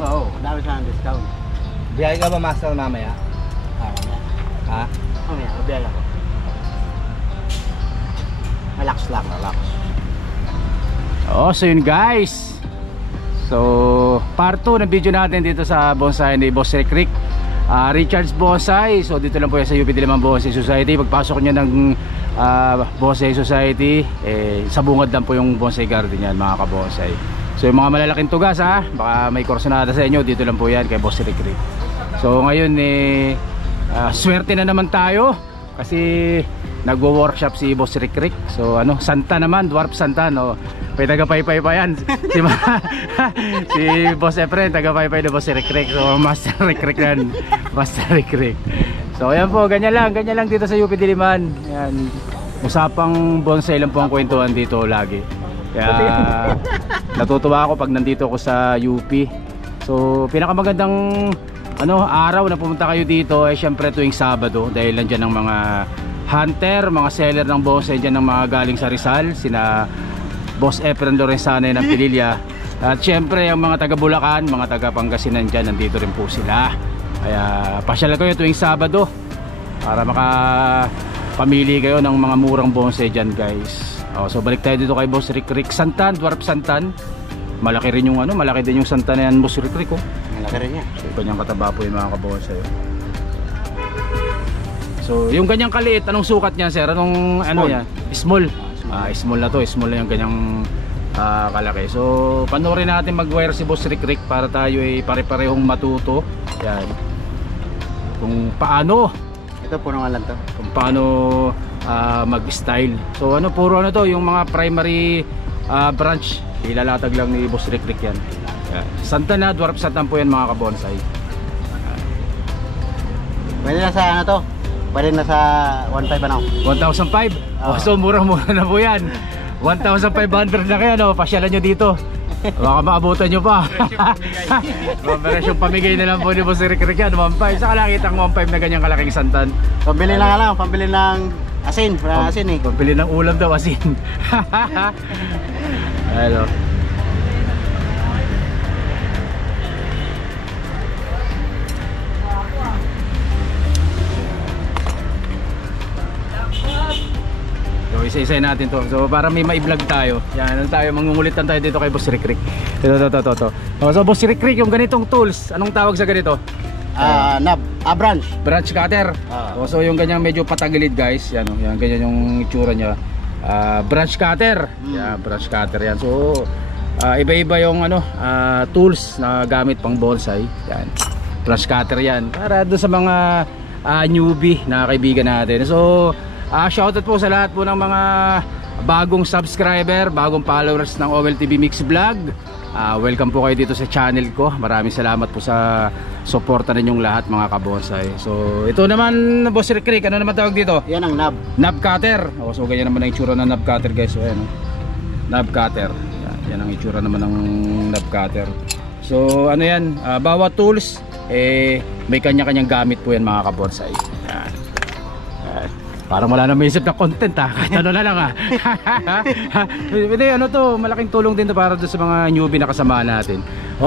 Oo, dami sa discount. Biyay ka ba master mamaya? Mamaya. Ha? Mamaya, mabiyay ako. Relax lang, relax. Oh, so yun guys. So, part 2 ng video natin dito sa bonsai ni Boss Rick. Richard's Bonsai. So, dito lang po yan sa UP Diliman Bonsai Society. Pagpasok nyo ng Bonsai Society, sa bungad lang po yung bonsai garden yan, mga kabonsai. So, yung mga malalaking tugas ha, baka may kursunada sa inyo, dito lang po yan kay Boss Rick. So, ngayon swerte na naman tayo kasi nagwo-workshop si Boss Rick. So, Santa naman, Dwarf Santa, no? May taga-paypay pa yan. Si Boss Efren, taga-paypay na Boss Rick. So, Master Rick yan. Master Rick. So, ayan po, ganyan lang dito sa UP Diliman. Ayan, usapang bonsai lang po ang kwentuhan dito lagi. Kaya, natutuwa ako pag nandito ako sa UP. So, pinakamagandang araw na pumunta kayo dito ay syempre tuwing Sabado dahil nandiyan ang mga hunter, mga seller ng bonsai dyan ng mga galing sa Rizal, sina Boss Efren Lorenzana ng Pililya, at syempre ang mga taga Bulacan, mga taga Pangasinan dyan, nandito rin po sila. Kaya pasyal kayo tuwing Sabado para makapamili kayo ng mga murang bonsai dyan guys. So balik tayo dito kay Boss Rick Santan, Dwarf Santan. Malaki rin yung malaki din yung Santan na yan, Boss Rick. Malaki rin yan. So kanyang kataba po yung mga kabonsai. So yung ganyang kaliit, anong sukat niya sir? Anong yan? Small. Small na to, small na yung ganyang kalaki. So panoorin natin mag-wire si Boss Rick para tayo ay pare-parehong matuto. Yan. Kung paano. Ito puno nga lang to. Kung paano mag-style. So puro to, yung mga primary branch. Ilalatag lang ni Boss Rick yan. Yan. Santa na, Dwarf Santan po yan mga kabonsai. Pwede na sa to? Pwede na sa 1.5 1,500? So murang-mura na po yan. 1,500 na kayo, pasyalan nyo dito. Baka maabutan nyo pa. Presyong pamigay na lang po ni Boss Rick yan, 1,500. Saka nakita ang 1,500 na ganyang kalaking santan. Pambili na nga lang, pambili ng asin. Asin pambili ng ulam daw, asin. Hello. So isa-isa natin to. So para may ma-vlog tayo. Yan, mangungulitan tayo dito kay Boss Rick. Ito. So Boss Rick, yung ganitong tools, anong tawag sa ganito? Branch. Branch cutter. So yung ganyan medyo patagilid guys. Yan ganyan yung itsura niya. Branch cutter. Yan, branch cutter yan. So iba-iba yung tools na gamit pang bonsai. Yan. Branch cutter yan. Para doon sa mga newbie na kaibigan natin. So shoutout po sa lahat po ng mga bagong subscriber, bagong followers ng OLTV Mix Vlog. Welcome po kayo dito sa channel ko. Maraming salamat po sa suporta ninyong lahat mga kabonsai. So ito naman Boss Rick, ano naman tawag dito? Yan ang knob. Knob cutter. So ganyan naman ang itsura ng knob cutter guys. So ayan, knob cutter. Yan ang itsura naman ng knob cutter. So yan, bawat tools may kanya-kanyang gamit po yan mga kabonsai. Yan. Parang wala na may isip na content kahit na lang to, malaking tulong din to para doon sa mga newbie na kasama natin.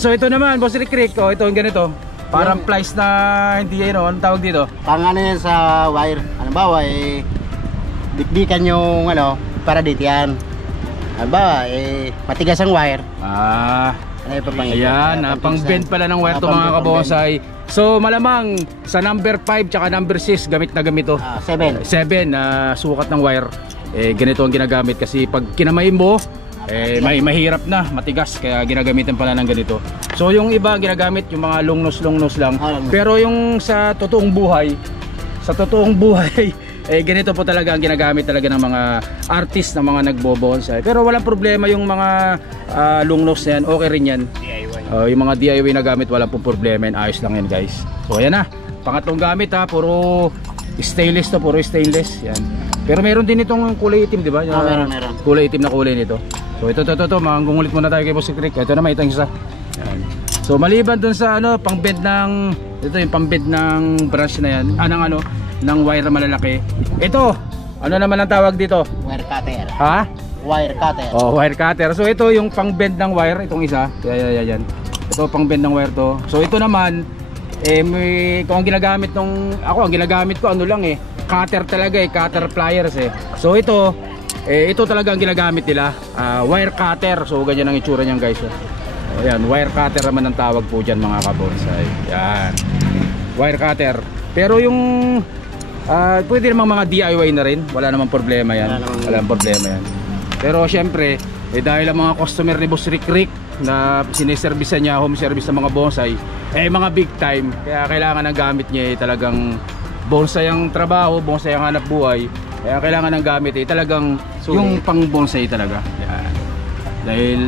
So ito naman Boss Rick, ito yung ganito. Parang plies na hindi anong tawag dito? Pang yan sa wire. Halimbawa dikdikan yung para dito yan. Halimbawa matigas ang wire. Ayan, pang bend pala ng wire to mga kabonsai. So malamang sa number 5 tsaka number 6 gamit na gamit to. 7 na sukat ng wire. Ganito ang ginagamit kasi pag kinamay mo may mahirap na, matigas, kaya ginagamitan pala ng ganito. So yung iba ginagamit yung mga lungnos lang. Pero yung sa totoong buhay ganito po talaga ang ginagamit talaga ng mga artist na mga nagbo-bonsai. Pero walang problema yung mga lungnos na yan, okay rin yan. Yung mga DIY na gamit, walang pong problema yan, ayos lang yan guys. So ayan na, pangatlong gamit puro stainless to, puro stainless yan. Pero meron din itong kulay itim, di ba? Meron. Kulay itim na kulay nito. So ito, mangungulit muna tayo kay Boss Rick. Ito naman, itong isa. Yan. So maliban dun sa pang-bend ng, ito yung pang-bend ng branch na yan, ng wire na malalaki. Ito, ano naman ang tawag dito? Wire cutter. Ha? Wire cutter. Wire cutter. So ito yung pang-bend ng wire, itong isa. Yan. Ito pang bend ng wire to. So ito naman kung ang ginagamit ang ginagamit ko ano lang cutter talaga cutter pliers So ito talaga ang ginagamit nila, wire cutter. So ganyan ang itsura niyan guys. Ayan, wire cutter naman ang tawag po dyan mga kabonsai. Yan, wire cutter. Pero yung pwede namang mga DIY na rin, wala namang problema yan. Wala namang problema yan. Pero syempre dahil ang mga customer ni Boss Rick Rick na siniservice niya, home service ng mga bonsai, mga big time, kaya kailangan ng gamit niya talagang bonsai ang trabaho, bonsai ang hanap buhay. Kaya kailangan ng gamit talagang yung pang bonsai talaga. Yan. Dahil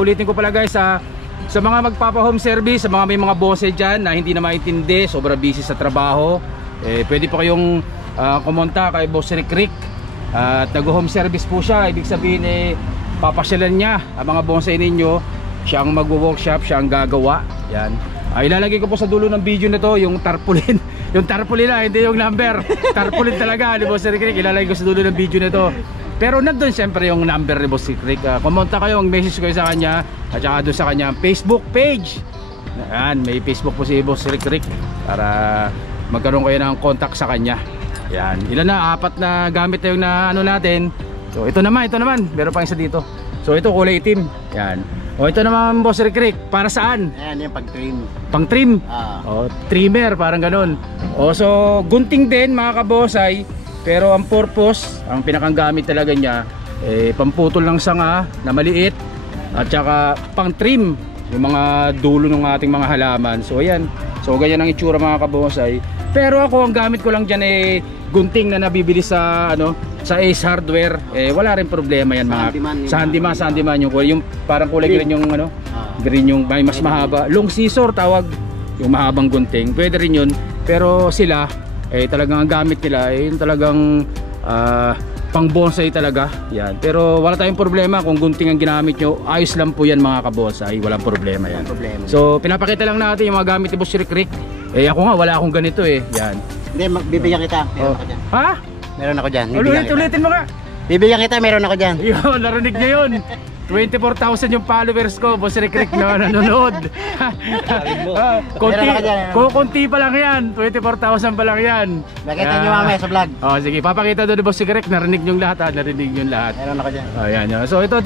ulitin ko pala guys, sa mga magpapa home service, sa mga may mga bonsai dyan na hindi na maintindi, sobra busy sa trabaho, pwede pa kayong kumonta kay Boss Rick Rick. At nag-home service po siya. Ibig sabihin papasyalan niya ang mga bonsai ninyo, siya ang mag-workshop, siya ang gagawa. Yan. Ilalagay ko po sa dulo ng video na to yung tarpaulin. Yung tarpaulin na, hindi yung number. Tarpaulin talaga ni Boss Rick Rick. Ilalagay ko sa dulo ng video na to. Pero nandun siyempre yung number ni Boss Rick Rick. Kumonta kayo, mag-message kayo sa kanya at saka doon sa kanya Facebook page. Yan, may Facebook po si Boss Rick Rick para magkaroon kayo ng contact sa kanya. Yan, ilan na, 4 na gamit na yung na ano natin. So ito naman, meron pang isa dito. So ito kulay itim. Yan. O ito naman Boss Rick Rick, para saan? Ayan, yung pag-trim. Pang trim. O trimmer, parang ganun. O so gunting din mga kabosay. Pero ang purpose, ang pinakang gamit talaga niya pamputol ng sanga na maliit. At saka pang trim yung mga dulo ng ating mga halaman. So ayan. So ganyan ang itsura mga kabosay. Pero ako ang gamit ko lang dyan gunting na nabibili sa sa Ace Hardware. Wala rin problema yan mga sa handyman yung parang kulay green yung green yung may mas mahaba. Long scissor tawag yung mahabang gunting. Pwede rin yun. Pero sila talagang ang gamit nila yung talagang pang bonsai talaga. Yan. Pero wala tayong problema kung gunting ang ginamit nyo. Ayos lang po yan mga kabonsai. Walang problema yan. So pinapakita lang natin yung mga gamit ni Boss Rick Rick. Ako nga wala akong ganito Yan. Hindi, bibigyan kita. Meron ako dyan. Ha? Meron ako dyan. Ulitin mo nga. Bibigyan kita, meron ako dyan. Yun, narinig niya yun. 24,000 yung followers ko, Boss Rick Rick na nanonood. Konti pa lang yan. 24,000 pa lang yan. Nakita nyo mamaya sa vlog. Sige, papakita doon ni Boss Rick Rick. Narinig nyo lahat narinig nyo lahat. Meron ako dyan. Ayan. So ito.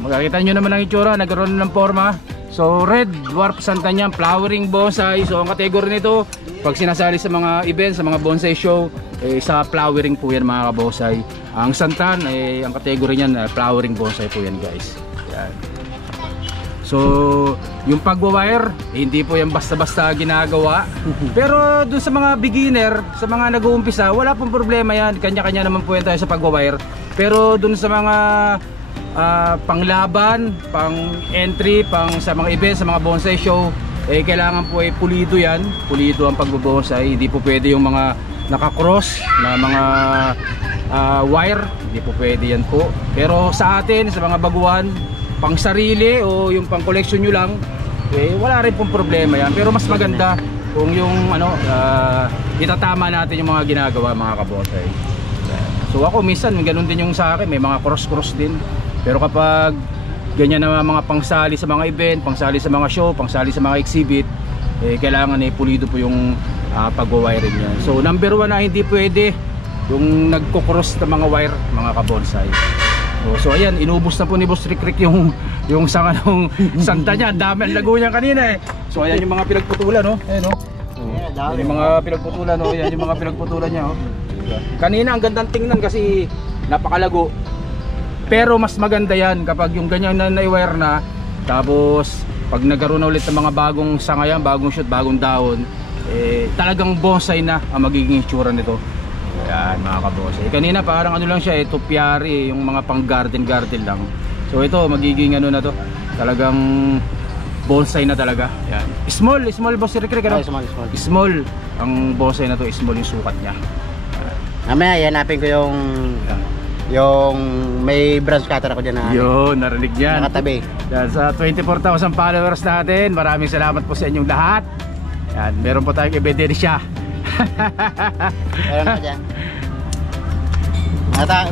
Makikita nyo naman ang itsura. Nagkaroon ng forma. So red dwarf Santanyang flowering bonsai. So ang category nito pag sinasali sa mga events, sa mga bonsai show, sa flowering po yan mga kabonsai. Ang santan ang category niyan flowering bonsai po yan guys. Yan. So yung pagwa-wire hindi po yan basta-basta ginagawa. Pero dun sa mga beginner, sa mga nag-uumpisa, wala pong problema yan. Kanya-kanya naman po yan tayo sa pagwa-wire. Pero dun sa mga panglaban, pang entry, sa mga events, sa mga bonsai show, kailangan po pulido yan, pulido ang pagbobonsai. Hindi po pwede yung mga naka-cross na mga wire, hindi po pwede yan po. Pero sa atin, sa mga baguhan, pang sarili o yung pang collection nyo lang, wala rin pong problema yan. Pero mas maganda kung yung itatama natin yung mga ginagawa mga kabonsai. So ako minsan ganun din yung sa akin, may mga cross din. Pero kapag ganyan na mga pangsali sa mga event, pangsali sa mga show, pangsali sa mga exhibit, kailangan pulido po yung pag-wiring niya. So number 1 na hindi pwede yung nagko-cross na mga wire mga kabonsai. So ayan, inubos na po ni Boss Rick Rick yung sanga ng santa niya. Dami ang lago niya kanina So ayan yung mga pinagputulan Ayan yung mga pinagputulan Ayan yung mga pinagputulan niya Kanina ang gandang tingnan kasi napakalago. Pero mas maganda yan kapag yung ganyan na nai-wire na. Tapos pag nagkaroon na ulit ng mga bagong sanga yan, bagong shoot, bagong dahon, talagang bonsai na ang magiging itsura nito. Ayan mga kabonsai. Kanina parang lang siya topiary, yung mga pang garden lang. So ito magiging na to, talagang bonsai na talaga. Ayan. Small Boss Rick Rick Small ang bonsai na to, small yung sukat niya. Mamaya hanapin ko yung may branch cutter ako dyan na yun, narinig yan nakatabi. Yan, sa 24,000 followers natin, maraming salamat po sa inyong lahat. Yan, meron po tayong ebidensya. Meron ako dyan.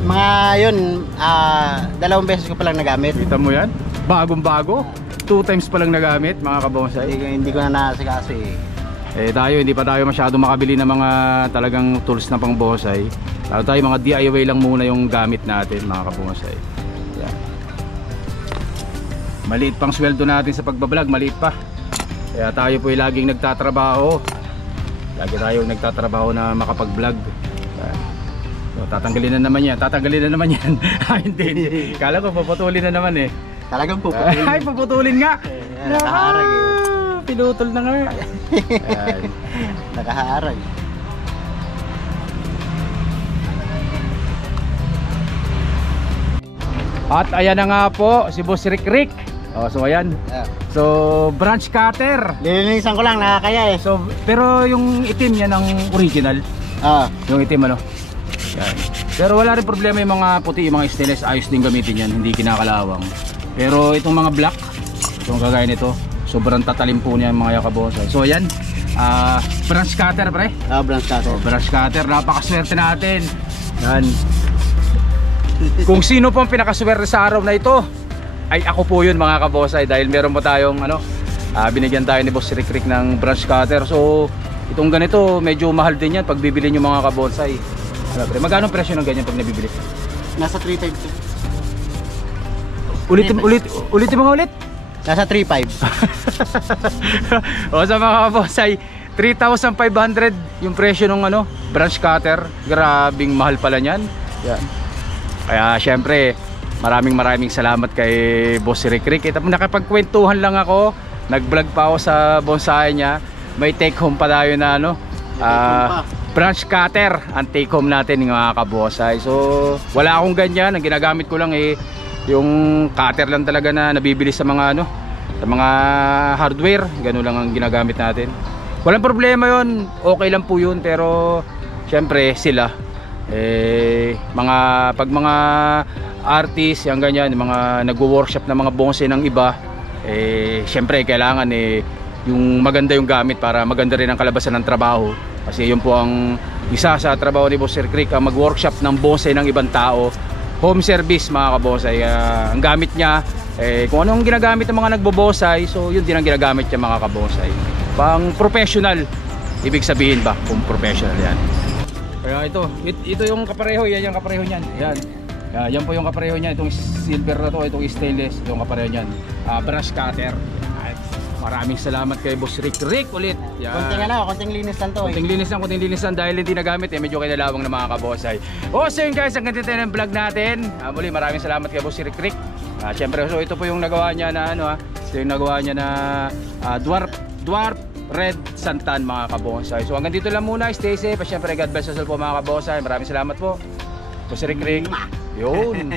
Mga yun, 2 beses ko palang nagamit. Kita mo yan? Bagong bago. 2 times pa lang nagamit mga kabonsay. Hindi ko na nasikaso eh. Eh tayo, hindi pa tayo masyado makabili ng mga talagang tools na pang bonsai. Lalo tayo mga DIY lang muna yung gamit natin mga kabonsai. Yan. Maliit pang sweldo natin sa pagbablog, maliit pa. Kaya tayo po ay laging nagtatrabaho. Lagi tayong nagtatrabaho na makapag-vlog. Yan. So, tatanggalin na naman yan. Hindi. Kala ko puputulin na naman eh. Talagang puputulin. Ay, puputulin nga. Nakaharag eh. Pinutol na nga. Ayan. Nakaharag. At ayan na nga po si Boss Rick Rick. So ayan. So branch cutter. Lilinisan ko lang, nakakaya eh. So pero yung itim niya ng original. Yung itim ano. Yan. Pero wala rin problema yung mga puti, yung mga stainless, ayos din gamitin yan, hindi kinakalawang. Pero itong mga black, itong kagaya nito, sobrang tatalim po niya mga yakabosay. So ayan, branch cutter pre. Branch cutter. Branch cutter, napakaswerte natin. Yan. Kung sino po ang pinakaswerte sa araw na ito, ay ako po yun mga kabosay. Dahil meron po tayong binigyan tayo ni Boss Rick Rick ng branch cutter. So itong ganito, medyo mahal din yan pag bibili nyo mga kabosay. Magkano presyo ng ganyan pag nabibili? Nasa 350. Ulitin mo nga ulit. Nasa 3.5. O sa mga kabosay, 3,500 yung presyo ng branch cutter. Grabing mahal pala niyan. Yan. Kaya syempre, maraming salamat kay Boss Rick Rick. Ito nakapagkwentuhan lang ako. Nag-vlog pa ako sa bonsai niya. May take home pa tayo na branch cutter ang take home natin mga kabosay. So wala akong ganyan, ang ginagamit ko lang yung cutter lang talaga na nabibili sa mga sa mga hardware. Ganun lang ang ginagamit natin. Walang problema yun, okay lang po yun. Pero syempre sila pag mga artist yung ganyan, mga nagwo-workshop na mga bonsai ng iba, syempre kailangan yung maganda yung gamit para maganda rin ang kalabasan ng trabaho. Kasi yun po ang isa sa trabaho ni Boss Rick Rick, ang mag-workshop ng bonsai ng ibang tao. Home service mga kabonsay. Ang gamit niya, kung anong ginagamit ng mga nagbo-bonsai, so yun din ang ginagamit niya mga kabonsay. Pang professional, ibig sabihin ba kung professional yan. Kaya ito yung kapareho, yan yung kapareho niyan. Yan po yung kapareho niyan, itong silver na to, itong stainless, yung kapareho niyan. Brush cutter. Maraming salamat kay Boss Rick Rick ulit. Yan. Konting linis lang to. Konting linis lang dahil hindi nagamit medyo kinalawang na mga kabosay. So yun guys, ang ganda tayo ng vlog natin. Muli maraming salamat kay Boss Rick Rick. Siyempre, so ito po yung nagawa niya na ito yung nagawa niya na dwarf red santan mga kabonsay. So hanggang dito lang muna, stay safe. Siyempre, God bless us all po mga kabonsay. Maraming salamat po Boss Rick Rick. Yun.